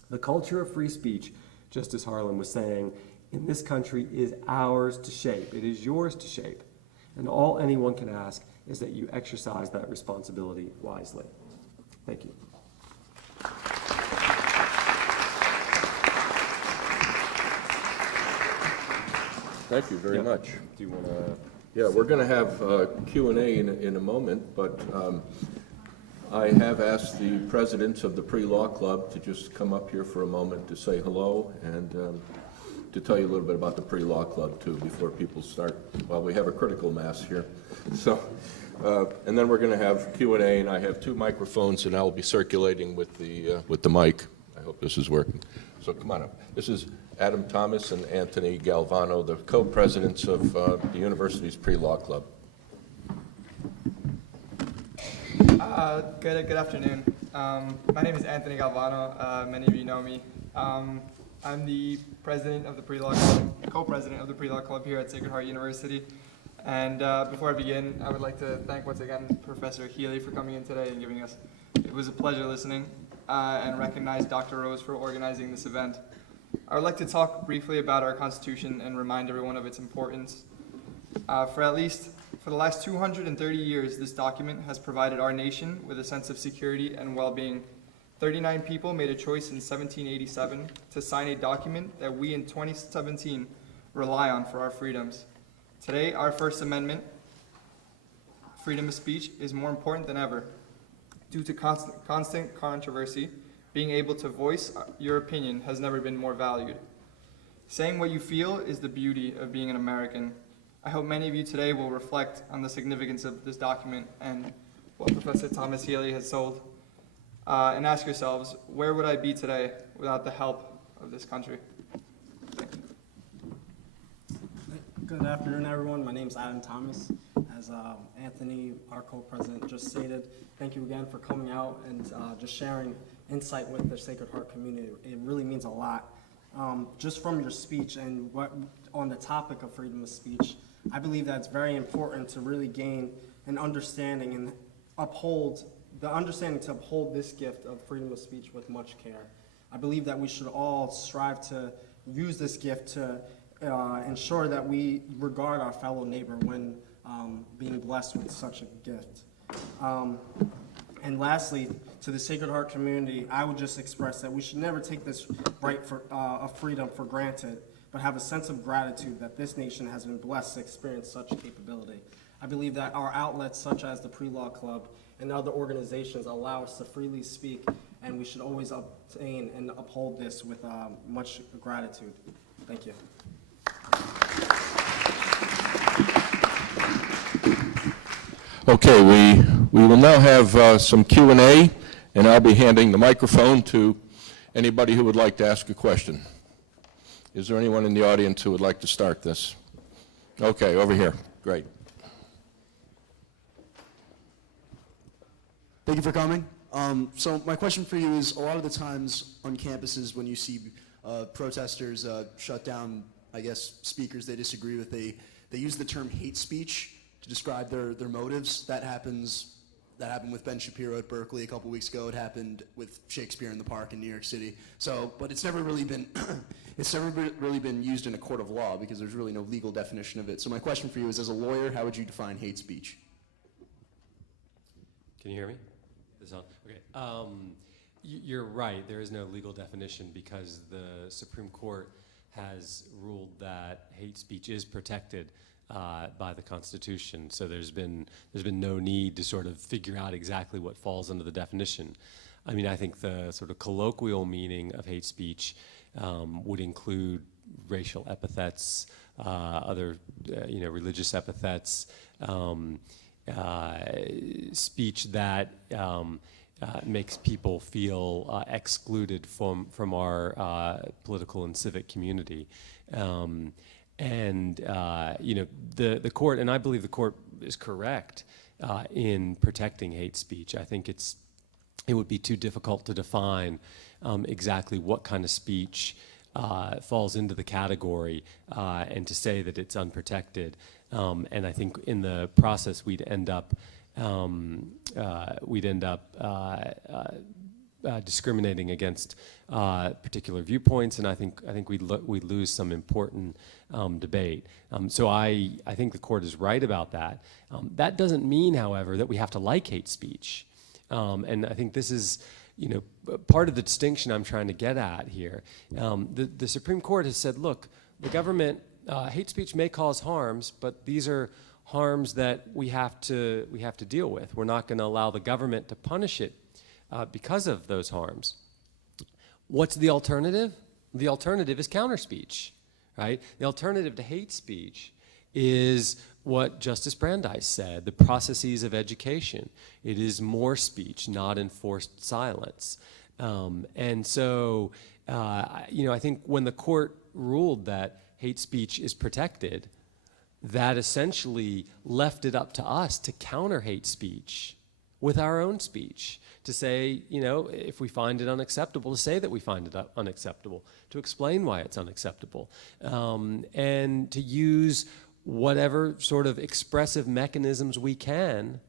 The culture of free speech, Justice Harlan was saying, in this country is ours to shape. It is yours to shape. And all anyone can ask is that you exercise that responsibility wisely. Thank you. Thank you very much. Do you want to? Yeah, we're going to have Q&A in a moment, but I have asked the presidents of the Pre-Law Club to just come up here for a moment to say hello and to tell you a little bit about the Pre-Law Club, too, before people start. Well, we have a critical mass here. So, and then we're going to have Q&A, and I have 2 microphones, and I'll be circulating with the mic. I hope this is working. So come on up. This is Adam Thomas and Anthony Galvano, the co-presidents of the university's Pre-Law Club. Good afternoon. My name is Anthony Galvano. Many of you know me. I'm the president of the Pre-Law Club, co-president of the Pre-Law Club here at Sacred Heart University. And before I begin, I would like to thank once again Professor Haley for coming in today and giving us, it was a pleasure listening, and recognize Dr. Rose for organizing this event. I would like to talk briefly about our Constitution and remind everyone of its importance. For the last 230 years, this document has provided our nation with a sense of security and well-being. 39 people made a choice in 1787 to sign a document that we in 2017 rely on for our freedoms. Today, our First Amendment, freedom of speech, is more important than ever. Due to constant controversy, being able to voice your opinion has never been more valued. Saying what you feel is the beauty of being an American. I hope many of you today will reflect on the significance of this document and what Professor Thomas Haley has sold, and ask yourselves, where would I be today without the help of this country? Thank you. Good afternoon, everyone. My name is Adam Thomas. As Anthony, our co-president, just stated, thank you again for coming out and just sharing insight with the Sacred Heart community. It really means a lot. Just from your speech and what on the topic of freedom of speech, I believe that it's very important to really gain an understanding and uphold this gift of freedom of speech with much care. I believe that we should all strive to use this gift to ensure that we regard our fellow neighbor when being blessed with such a gift. And lastly, to the Sacred Heart community, I would just express that we should never take this right of freedom for granted, but have a sense of gratitude that this nation has been blessed to experience such capability. I believe that our outlets such as the Pre-Law Club and other organizations allow us to freely speak, and we should always obtain and uphold this with much gratitude. Thank you. Okay, we will now have some Q&A, and I'll be handing the microphone to anybody who would like to ask a question. Is there anyone in the audience who would like to start this? Okay, over here. Great. Thank you for coming. So my question for you is, a lot of the times on campuses when you see protesters shut down, I guess, speakers they disagree with, they use the term hate speech to describe their motives. That happened with Ben Shapiro at Berkeley a couple weeks ago. It happened with Shakespeare in the Park in New York City. So, but it's never really been used in a court of law because there's really no legal definition of it. So my question for you is, as a lawyer, how would you define hate speech? Can you hear me? Is this on? Okay. You're right, there is no legal definition because the Supreme Court has ruled that hate speech is protected by the Constitution. So there's been no need to sort of figure out exactly what falls under the definition. I mean, I think the sort of colloquial meaning of hate speech would include racial epithets, other religious epithets, speech that makes people feel excluded from our political and civic community. The court, and I believe the court is correct in protecting hate speech. I think it would be too difficult to define exactly what kind of speech falls into the category and to say that it's unprotected. And I think in the process we'd end up discriminating against particular viewpoints, and I think we'd lose some important debate. So I think the court is right about that. That doesn't mean, however, that we have to like hate speech. And I think this is, part of the distinction I'm trying to get at here. The Supreme Court has said, look, the government, hate speech may cause harms, but these are harms that we have to deal with. We're not going to allow the government to punish it because of those harms. What's the alternative? The alternative is counter speech, right? The alternative to hate speech is what Justice Brandeis said, the processes of education. It is more speech, not enforced silence. And so, I think when the court ruled that hate speech is protected, that essentially left it up to us to counter hate speech with our own speech, to say, if we find it unacceptable, to say that we find it unacceptable, to explain why it's unacceptable, and to use whatever sort of expressive mechanisms we can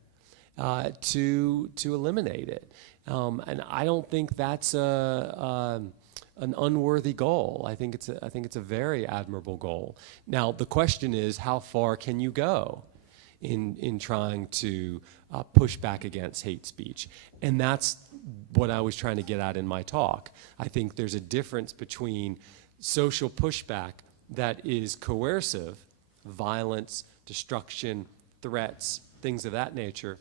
to eliminate it. And I don't think that's an unworthy goal. I think it's a very admirable goal. Now the question is, how far can you go in trying to push back against hate speech? And that's what I was trying to get at in my talk. I think there's a difference between social pushback that is coercive, violence, destruction, threats, things of that nature,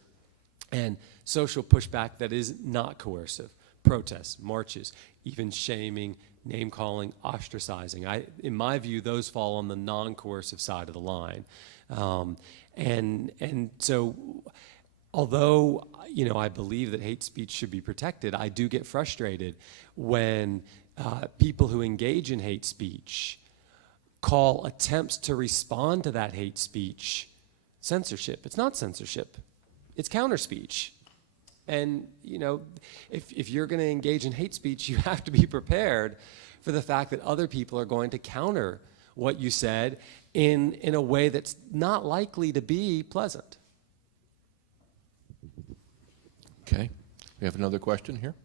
and social pushback that is not coercive, protests, marches, even shaming, name-calling, ostracizing. In my view, those fall on the non-coercive side of the line. And so, although I believe that hate speech should be protected, I do get frustrated when people who engage in hate speech call attempts to respond to that hate speech censorship. It's not censorship. It's counter speech. And if you're going to engage in hate speech, you have to be prepared for the fact that other people are going to counter what you said in a way that's not likely to be pleasant. Okay. We have another question here.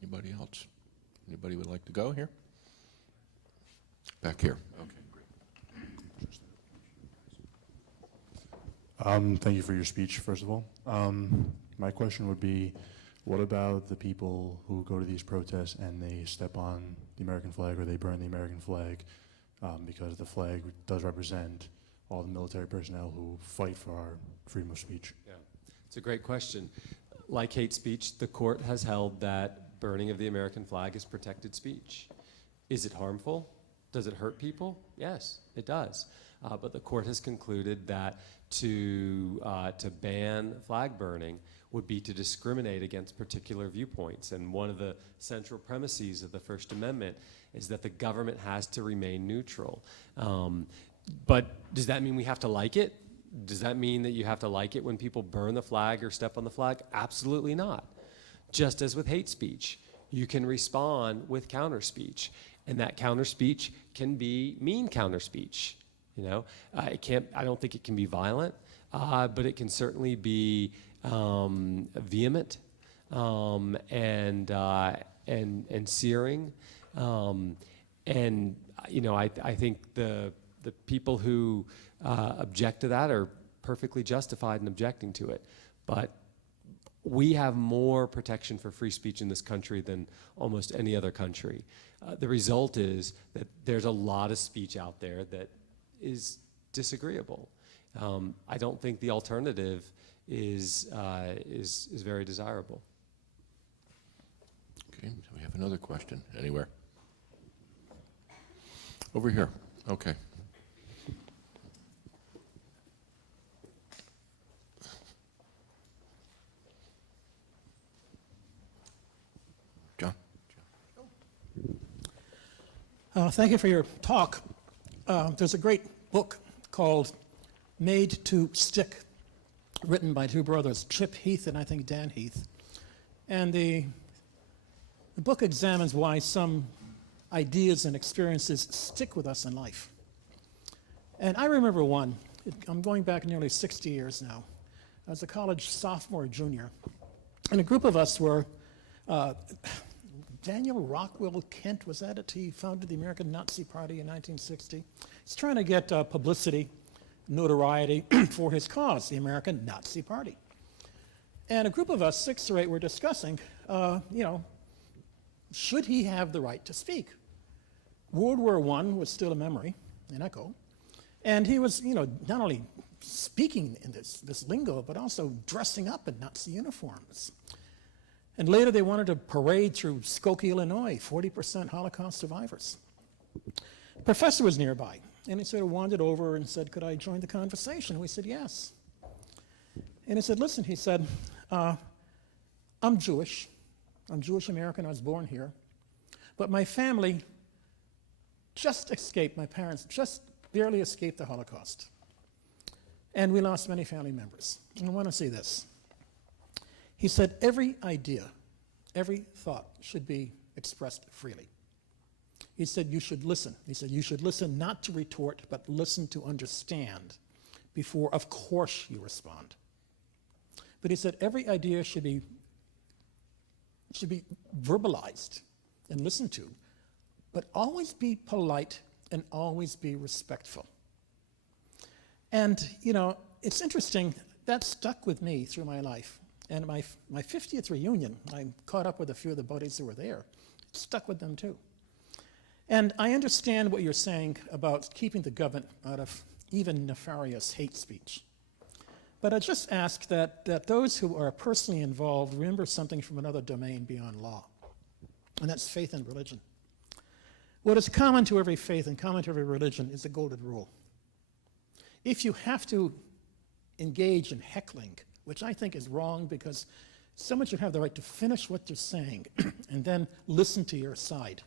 Anybody else? Anybody would like to go here? Back here. Okay, great. Thank you for your speech, first of all. My question would be, what about the people who go to these protests and they step on the American flag or they burn the American flag because the flag does represent all the military personnel who fight for our freedom of speech? Yeah, it's a great question. Like hate speech, the court has held that burning of the American flag is protected speech. Is it harmful? Does it hurt people? Yes, it does. But the court has concluded that to ban flag burning would be to discriminate against particular viewpoints. And one of the central premises of the First Amendment is that the government has to remain neutral. But does that mean we have to like it? Does that mean that you have to like it when people burn the flag or step on the flag? Absolutely not. Just as with hate speech, you can respond with counter speech. And that counter speech can be mean counter speech. I don't think it can be violent, but it can certainly be vehement and searing. I think the people who object to that are perfectly justified in objecting to it. But we have more protection for free speech in this country than almost any other country. The result is that there's a lot of speech out there that is disagreeable. I don't think the alternative is very desirable. Okay, so we have another question. Anywhere? Over here. Okay. John? Thank you for your talk. There's a great book called Made to Stick, written by two brothers, Chip Heath and I think Dan Heath. And the book examines why some ideas and experiences stick with us in life. And I remember one. I'm going back nearly 60 years now. I was a college sophomore or junior, and a group of us were Daniel Rockwell Kent, was that it? He founded the American Nazi Party in 1960. He's trying to get publicity, notoriety for his cause, the American Nazi Party. And a group of us, 6 or 8, were discussing, should he have the right to speak? World War I was still a memory, an echo. And he was, not only speaking in this lingo, but also dressing up in Nazi uniforms. And later they wanted to parade through Skokie, Illinois, 40% Holocaust survivors. The professor was nearby, and he sort of wandered over and said, could I join the conversation? We said, yes. And he said, listen, he said, I'm Jewish. I'm Jewish American. I was born here. But my family just escaped, my parents just barely escaped the Holocaust. And we lost many family members. And I want to say this. He said, every idea, every thought should be expressed freely. He said, you should listen. He said, you should listen not to retort, but listen to understand before, of course, you respond. But he said, every idea should be verbalized and listened to, but always be polite and always be respectful. And, it's interesting, that stuck with me through my life. And my 50th reunion, I caught up with a few of the buddies who were there. It stuck with them too. And I understand what you're saying about keeping the government out of even nefarious hate speech. But I just ask that those who are personally involved remember something from another domain beyond law, and that's faith and religion. What is common to every faith and common to every religion is the golden rule. If you have to engage in heckling, which I think is wrong because someone should have the right to finish what they're saying and then listen to your side.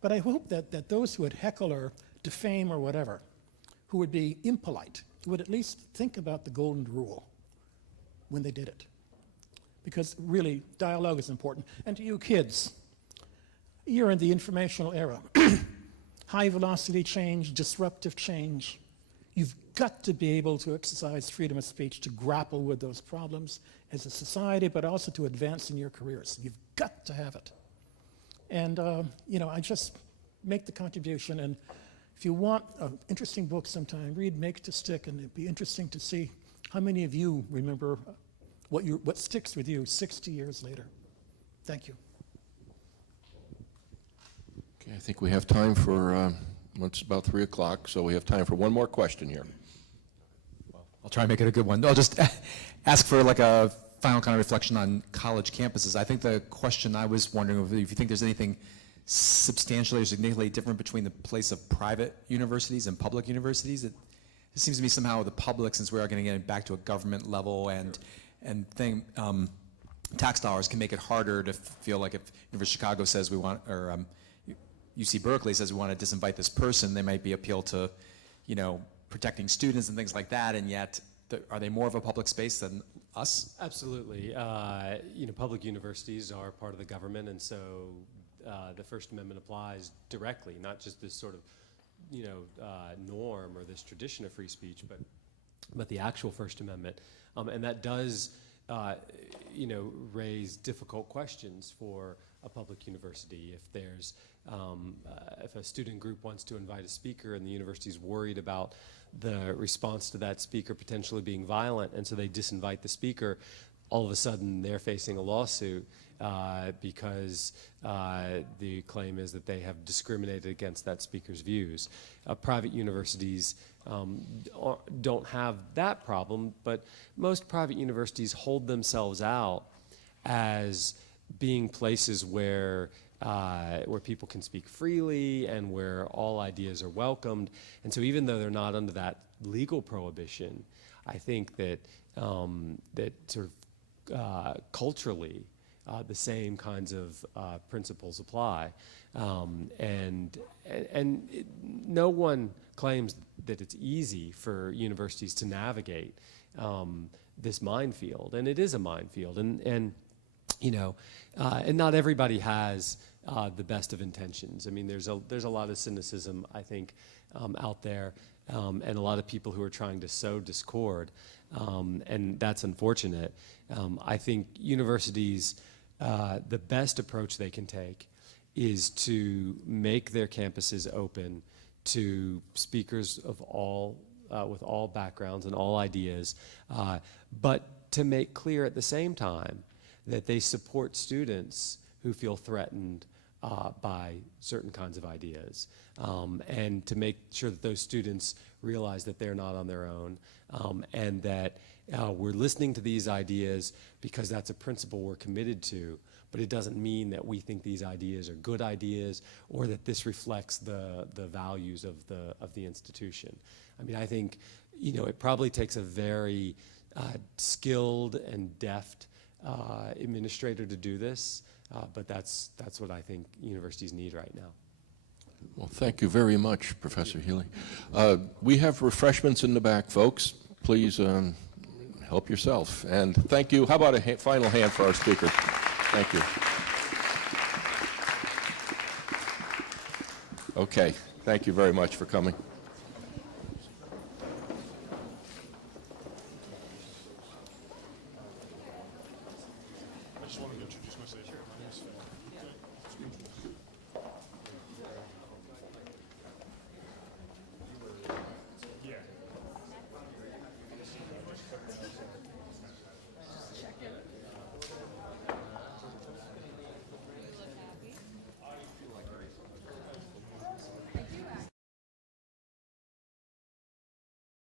But I hope that those who would heckle or defame or whatever, who would be impolite, would at least think about the golden rule when they did it. Because really, dialogue is important. And to you kids, you're in the informational era. High velocity change, disruptive change. You've got to be able to exercise freedom of speech to grapple with those problems as a society, but also to advance in your careers. You've got to have it. And, I just make the contribution. And if you want an interesting book sometime, read Make to Stick, and it'd be interesting to see how many of you remember what sticks with you 60 years later. Thank you. Okay, I think we have time for, it's about 3 o'clock, so we have time for one more question here. I'll try and make it a good one. I'll just ask for like a final kind of reflection on college campuses. I think the question I was wondering if you think there's anything substantially or significantly different between the place of private universities and public universities. It seems to me somehow the public, since we are going to get back to a government level and tax dollars can make it harder to feel like if University of Chicago says we want, or UC Berkeley says we want to disinvite this person, they might be appeal to, protecting students and things like that, and yet are they more of a public space than us? Absolutely. Public universities are part of the government, and so the First Amendment applies directly, not just this sort of, norm or this tradition of free speech, but the actual First Amendment. And that does, raise difficult questions for a public university. If there's, if a student group wants to invite a speaker and the university is worried about the response to that speaker potentially being violent, and so they disinvite the speaker, all of a sudden they're facing a lawsuit because the claim is that they have discriminated against that speaker's views. Private universities don't have that problem, but most private universities hold themselves out as being places where people can speak freely and where all ideas are welcomed. And so even though they're not under that legal prohibition, I think that that sort of culturally the same kinds of principles apply. No one claims that it's easy for universities to navigate this minefield, and it is a minefield. And not everybody has the best of intentions. I mean, there's a lot of cynicism, I think, out there, and a lot of people who are trying to sow discord, and that's unfortunate. I think universities, the best approach they can take is to make their campuses open to speakers of all, with all backgrounds and all ideas, but to make clear at the same time that they support students who feel threatened by certain kinds of ideas, and to make sure that those students realize that they're not on their own, and that we're listening to these ideas because that's a principle we're committed to, but it doesn't mean that we think these ideas are good ideas or that this reflects the values of the institution. I mean, I think, it probably takes a very skilled and deft administrator to do this, but that's what I think universities need right now. Well, thank you very much, Professor Haley. We have refreshments in the back, folks. Please help yourself. And thank you. How about a final hand for our speaker? Thank you. Okay. Thank you very much for coming. I just wanted to introduce myself. My name is Phil.